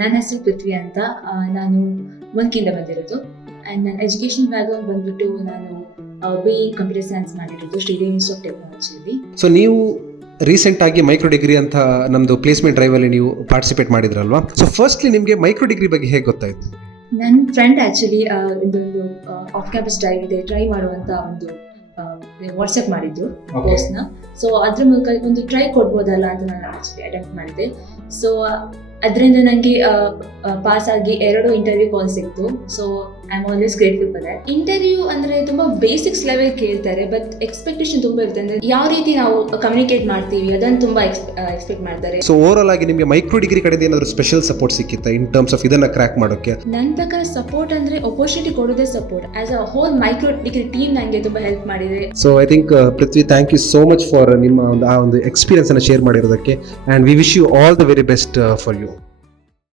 ನನ್ನ ಹೆಸರು ಪೃಥ್ವಿ ಅಂತ. ನಾನು ಮುಲ್ಕಿಂದ ಬಂದಿರೋದು. ಆ್ಯಂಡ್ ನನ್ನ ಎಜುಕೇಷನ್ ಬ್ಯಾಕ್ಗ್ರೌಂಡ್ ಬಂದ್ಬಿಟ್ಟು ನಾನು BE ಕಂಪ್ಯೂಟರ್ ಸೈನ್ಸ್ ಮಾಡಿರೋದು ಶ್ರೀದೇವಿ ಇನ್ಸ್ಟಿಟ್ಯೂಟ್ ಆಫ್ ಟೆಕ್ನಾಲಜಿಯಲ್ಲಿ. ಸೊ ನೀವು ರೀಸೆಂಟ್ ಆಗಿ ಮೈಕ್ರೋ ಡಿಗ್ರಿ ಅಂತ ನಮ್ಮದು ಪ್ಲೇಸ್ಮೆಂಟ್ ಡ್ರೈವಲ್ಲಿ ನೀವು ಪಾರ್ಟಿಸಿಪೇಟ್ ಮಾಡಿದ್ರಲ್ವಾ? ಸೊ ಫಸ್ಟ್ಲಿ ನಿಮಗೆ ಮೈಕ್ರೋ ಡಿಗ್ರಿ ಬಗ್ಗೆ ಹೇಗೆ ಗೊತ್ತಾಯಿತು? ನನ್ನ ಫ್ರೆಂಡ್ ಆ್ಯಕ್ಚುಲಿ ಇದೊಂದು ಆಫ್ ಕ್ಯಾಂಪಸ್ ಡ್ರೈವ್ ಇದೆ, ಟ್ರೈ ಮಾಡುವಂಥ ಒಂದು ವಾಟ್ಸಪ್ ಮಾಡಿದ್ರು ಕೋರ್ಸ್ನ. ಸೊ ಅದ್ರ ಮೂಲಕ ಒಂದು ಟ್ರೈ ಕೊಡ್ಬೋದಲ್ಲ ಅಂತ ನಾನು ಆ್ಯಕ್ಚುಲಿ ಅಟೆಂಪ್ಟ್ ಮಾಡಿದೆ. ಸೊ ಅದರಿಂದ ನನಗೆ ಪಾಸ್ ಆಗಿ 2 ಇಂಟರ್ವ್ಯೂ ಕಾಲ್ ಸಿಕ್ತು. So I am always grateful for that. Interview ಅಂದರೆ ತುಂಬ ಬೇಸಿಕ್ಸ್ ಲೆವೆಲ್ ಕೇಳ್ತಾರೆ, ಬಟ್ ಎಕ್ಸ್ಪೆಕ್ಟೇಷನ್ ತುಂಬ ಇರುತ್ತೆ. ಅಂದರೆ ಯಾವ ರೀತಿ ನಾವು ಕಮ್ಯುನಿಕೇಟ್ ಮಾಡ್ತೀವಿ ಅದನ್ನು ತುಂಬ ಎಕ್ಸ್ಪೆಕ್ಟ್ ಮಾಡ್ತಾರೆ. ಸೊ ಓವರ್ ಆಗಿ ನಿಮಗೆ ಮೈಕ್ರೋ ಡಿಗ್ರಿ ಕಡೆಯಿಂದ ಏನಾದರೂ ಸ್ಪೆಷಲ್ ಸಪೋರ್ಟ್ ಸಿಕ್ಕಿತ್ತಾ ಇನ್ ಟರ್ಮ್ಸ್ ಆಫ್ ಇದನ್ನು ಕ್ರ್ಯಾಕ್ ಮಾಡೋಕ್ಕೆ? ನನ್ನ ಪ್ರಕಾರ ಸಪೋರ್ಟ್ ಅಂದರೆ ಆಪರ್ಚುನಿಟಿ ಕೊಡೋದೇ support. As a whole micro degree team ನನಗೆ ತುಂಬ ಹೆಲ್ಪ್ ಮಾಡಿದೆ. So I think Prithvi, thank you so much for ನಿಮ್ಮ ಒಂದು ಎಕ್ಸ್ಪೀರಿಯನ್ಸ್ ಅನ್ನು ಶೇರ್ ಮಾಡಿರೋದಕ್ಕೆ, and we wish you all the very best for you.